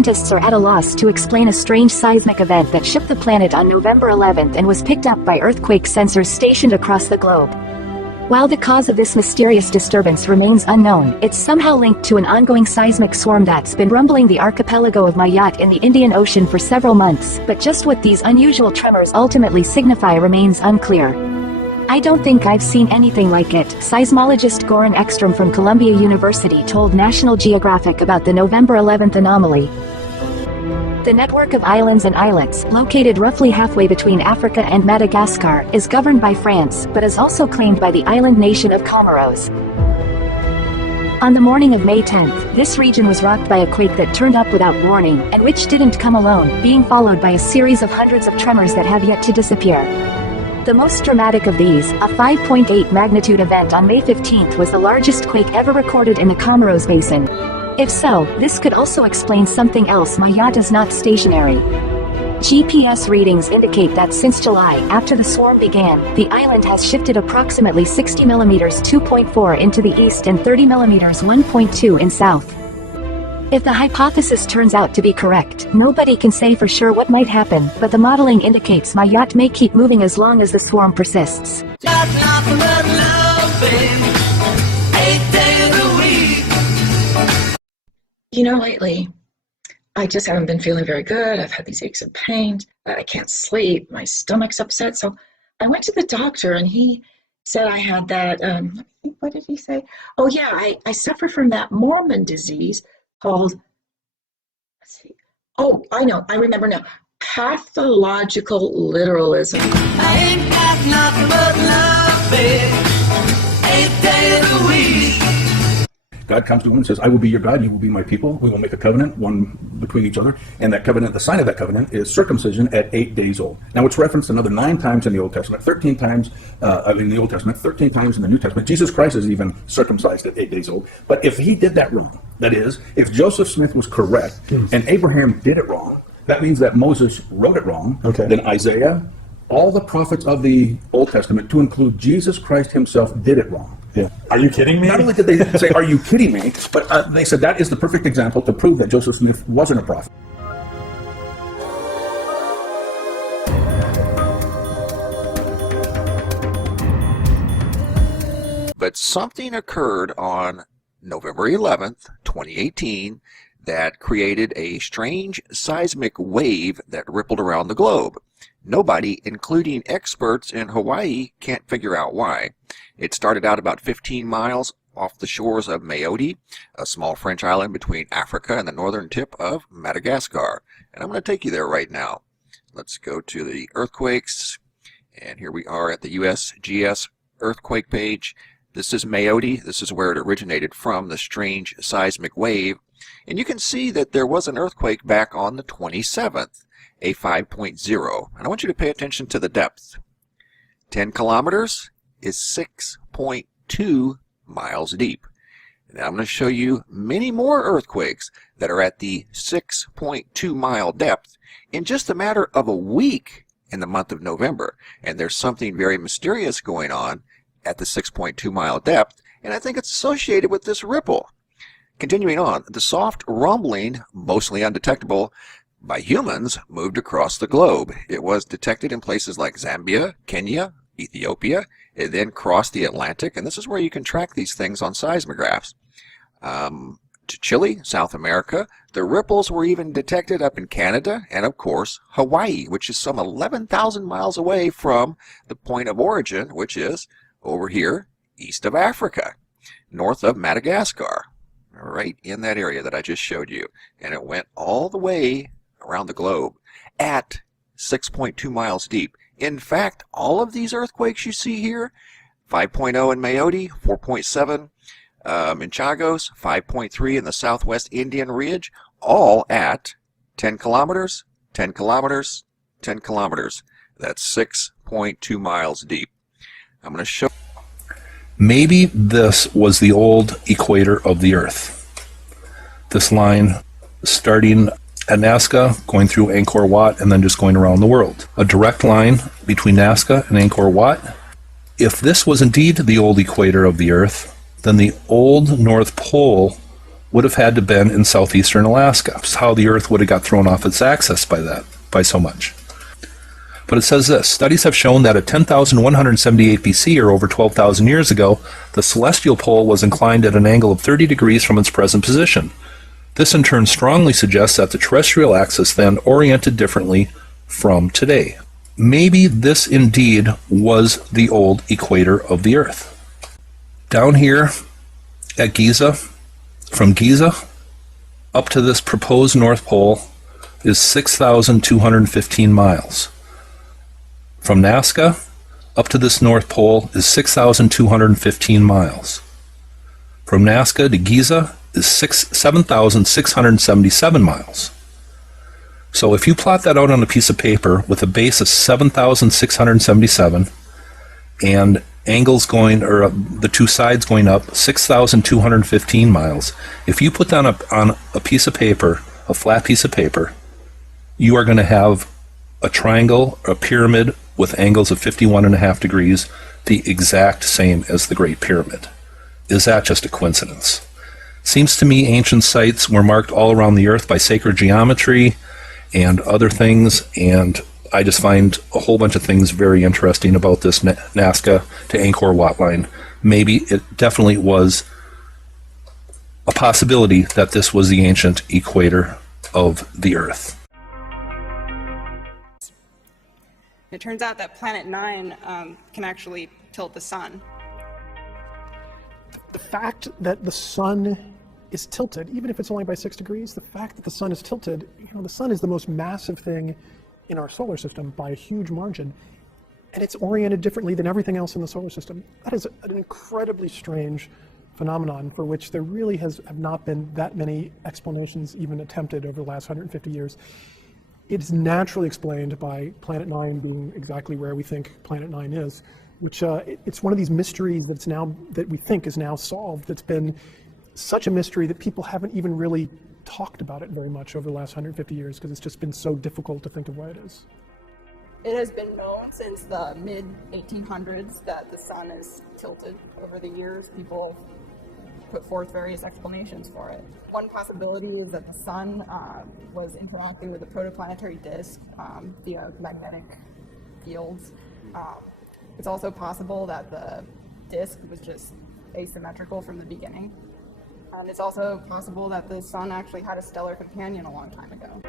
scientists are at a loss to explain a strange seismic event that shook the planet on November 11th and was picked up by earthquake sensors stationed across the globe. While the cause of this mysterious disturbance remains unknown, it's somehow linked to an ongoing seismic swarm that's been rumbling the archipelago of Mayotte in the Indian Ocean for several months, but just what these unusual tremors ultimately signify remains unclear. I don't think I've seen anything like it, seismologist Goran Ekstrom from Columbia University told National Geographic about the November 11th anomaly. The network of islands and islets, located roughly halfway between Africa and Madagascar, is governed by France, but is also claimed by the island nation of Comoros. On the morning of May 10th, this region was rocked by a quake that turned up without warning, and which didn't come alone, being followed by a series of hundreds of tremors that have yet to disappear. The most dramatic of these, a 5.8 magnitude event on May 15th, was the largest quake ever recorded in the Comoros Basin. If so, this could also explain something else. Mayotte is not stationary. GPS readings indicate that since July, after the swarm began, the island has shifted approximately 60 mm 2.4 into the east and 30 mm 1.2 in south. If the hypothesis turns out to be correct, nobody can say for sure what might happen, but the modeling indicates Mayotte may keep moving as long as the swarm persists. You know, lately, I just haven't been feeling very good. I've had these aches and pains. I can't sleep. My stomach's upset. So I went to the doctor and he said I had that, what did he say? Oh yeah, I suffer from that Mormon disease called, let's see. Oh, I know, I remember now. Pathological literalism. I ain't got nothing but love, babe. 8 days a week. God comes to him and says, I will be your God, you will be my people. We will make a covenant, one between each other. And that covenant, the sign of that covenant is circumcision at 8 days old. Now it's referenced another 9 times in the Old Testament, 13 times in the Old Testament, 13 times in the New Testament. Jesus Christ is even circumcised at 8 days old. But if he did that wrong, that is, if Joseph Smith was correct and Abraham did it wrong, that means that Moses wrote it wrong. Okay. Then Isaiah, all the prophets of the Old Testament, to include Jesus Christ himself, did it wrong. Yeah. Are you kidding me? Not only did they say, are you kidding me, but they said that is the perfect example to prove that Joseph Smith wasn't a prophet. But something occurred on November 11th, 2018, that created a strange seismic wave that rippled around the globe. Nobody, including experts in Hawaii, can't figure out why. It started out about 15 miles off the shores of Mayotte, a small French island between Africa and the northern tip of Madagascar. And I'm going to take you there right now. Let's go to the earthquakes. And here we are at the USGS earthquake page. This is Mayotte. This is where it originated from, the strange seismic wave. And you can see that there was an earthquake back on the 27th, a 5.0. And I want you to pay attention to the depth. 10 kilometers is 6.2 miles deep. Now I'm going to show you many more earthquakes that are at the 6.2 mile depth in just a matter of a week in the month of November. And there's something very mysterious going on at the 6.2 mile depth, and I think it's associated with this ripple. Continuing on, the soft rumbling, mostly undetectable by humans, moved across the globe. It was detected in places like Zambia, Kenya, Ethiopia. It then crossed the Atlantic, and this is where you can track these things on seismographs. To Chile, South America. The ripples were even detected up in Canada and, of course, Hawaii, which is some 11,000 miles away from the point of origin, which is over here east of Africa, north of Madagascar, right in that area that I just showed you. And it went all the way around the globe at 6.2 miles deep. In fact, all of these earthquakes you see here, 5.0 in Mayotte, 4.7 in Chagos, 5.3 in the southwest Indian Ridge, all at 10 kilometers, 10 kilometers, 10 kilometers. That's 6.2 miles deep. I'm going to show. Maybe this was the old equator of the Earth. This line starting at Nazca, going through Angkor Wat, and then just going around the world. A direct line between Nazca and Angkor Wat. If this was indeed the old equator of the Earth, then the old North Pole would have had to been in southeastern Alaska. That's how the Earth would have got thrown off its axis by so much. But it says this: studies have shown that at 10,178 BC, or over 12,000 years ago, the celestial pole was inclined at an angle of 30 degrees from its present position. This in turn strongly suggests that the terrestrial axis then oriented differently from today. Maybe this indeed was the old equator of the Earth. Down here at Giza, from Giza up to this proposed North Pole is 6,215 miles. From Nazca up to this North Pole is 6,215 miles. From Nazca to Giza is 7,677 miles. So if you plot that out on a piece of paper with a base of 7,677 and angles going, or the two sides going up 6,215 miles, if you put that up on a piece of paper, a flat piece of paper, you are going to have a triangle, a pyramid with angles of 51.5 degrees, the exact same as the Great Pyramid. Is that just a coincidence? Seems to me ancient sites were marked all around the Earth by sacred geometry and other things, and I just find a whole bunch of things very interesting about this Nazca to Angkor Wat line. Maybe it definitely was a possibility that this was the ancient equator of the Earth. It turns out that Planet 9 can actually tilt the sun. The fact that the sun is tilted, even if it's only by 6 degrees, the fact that the sun is tilted, the sun is the most massive thing in our solar system by a huge margin, and it's oriented differently than everything else in the solar system. That is an incredibly strange phenomenon for which there really have not been that many explanations even attempted over the last 150 years. It's naturally explained by Planet 9 being exactly where we think Planet 9 is, which it's one of these mysteries that we think is now solved. That's been such a mystery that people haven't even really talked about it very much over the last 150 years because it's just been so difficult to think of why it is. It has been known since the mid-1800s that the sun is tilted. Over the years, people put forth various explanations for it. One possibility is that the sun was interacting with a protoplanetary disk via magnetic fields. It's also possible that the disk was just asymmetrical from the beginning. And it's also possible that the sun actually had a stellar companion a long time ago.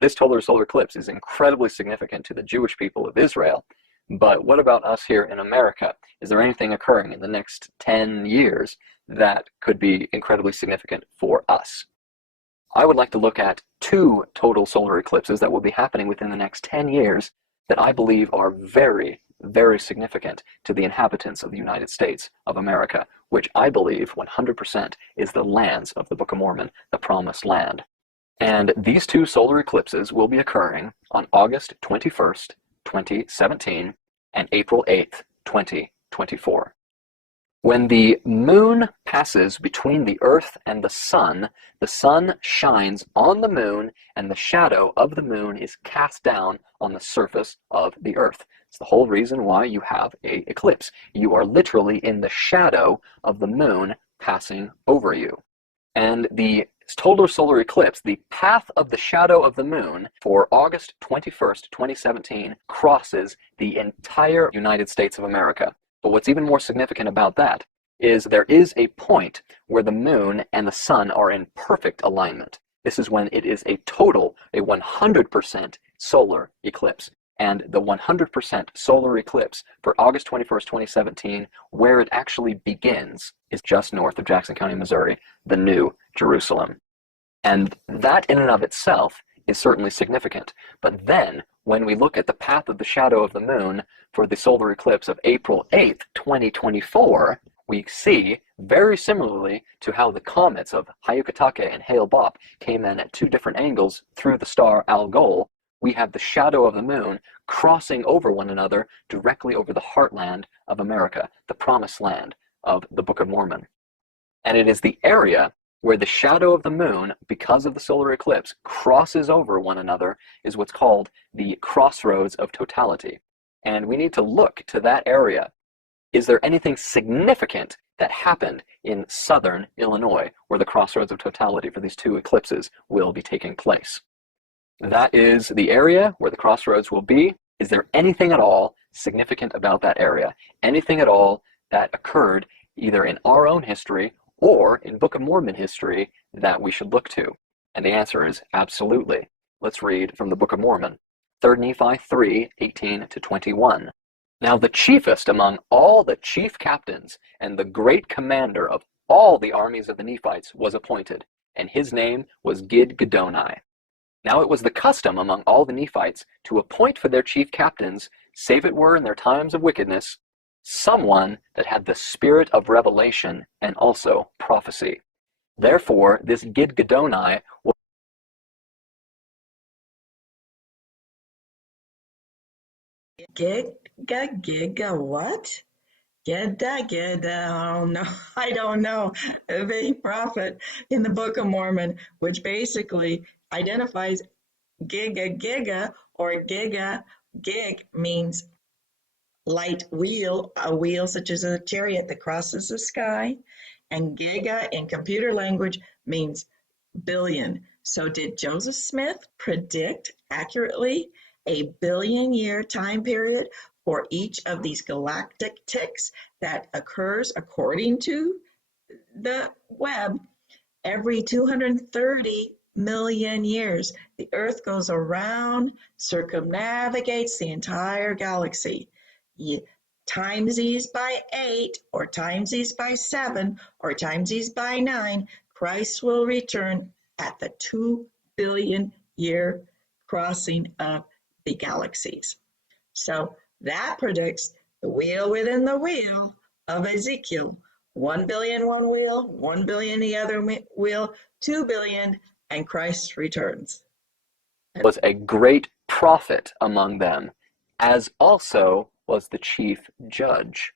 This total solar eclipse is incredibly significant to the Jewish people of Israel, but what about us here in America? Is there anything occurring in the next 10 years that could be incredibly significant for us? I would like to look at 2 total solar eclipses that will be happening within the next 10 years that I believe are very, very significant to the inhabitants of the United States of America, which I believe 100% is the lands of the Book of Mormon, the Promised Land. And these 2 solar eclipses will be occurring on August 21st, 2017 and April 8th, 2024. When the moon passes between the Earth and the sun shines on the moon and the shadow of the moon is cast down on the surface of the Earth. It's the whole reason why you have an eclipse. You are literally in the shadow of the moon passing over you. And the total solar eclipse, the path of the shadow of the moon for August 21st, 2017 crosses the entire United States of America. But what's even more significant about that is there is a point where the moon and the sun are in perfect alignment. This is when it is a 100% solar eclipse. And the 100% solar eclipse for August 21st, 2017, where it actually begins, is just north of Jackson County, Missouri, the New Jerusalem. And that in and of itself is certainly significant. But then, when we look at the path of the shadow of the moon for the solar eclipse of April 8th, 2024, we see, very similarly to how the comets of Hyakutake and Hale-Bopp came in at 2 different angles through the star Algol, we have the shadow of the moon crossing over one another directly over the heartland of America, the promised land of the Book of Mormon. And it is the area where the shadow of the moon, because of the solar eclipse, crosses over one another, is what's called the crossroads of totality. And we need to look to that area. Is there anything significant that happened in southern Illinois where the crossroads of totality for these two eclipses will be taking place? That is the area where the crossroads will be. Is there anything at all significant about that area? Anything at all that occurred either in our own history or in Book of Mormon history that we should look to? And the answer is absolutely. Let's read from the Book of Mormon, 3 Nephi 3, 18 to 21. Now the chiefest among all the chief captains and the great commander of all the armies of the Nephites was appointed, and his name was Gidgiddoni. Now it was the custom among all the Nephites to appoint for their chief captains, save it were in their times of wickedness, someone that had the spirit of revelation and also prophecy. Therefore, this Gidgiddoni was Giga what? Geda, oh no, I don't know. The prophet in the Book of Mormon, which basically identifies giga, or gig means light wheel, a wheel such as a chariot that crosses the sky, and giga in computer language means billion. So did Joseph Smith predict accurately a billion-year time period for each of these galactic ticks that occurs, according to the web, every 230 million years? The Earth goes around, circumnavigates the entire galaxy. You times these by 8, or times these by 7, or times these by 9, Christ will return at the 2 billion year crossing of the galaxies. So that predicts the wheel within the wheel of Ezekiel. 1 billion one wheel, 1 billion the other wheel, 2 billion, and Christ returns. was a great prophet among them, as also was the chief judge.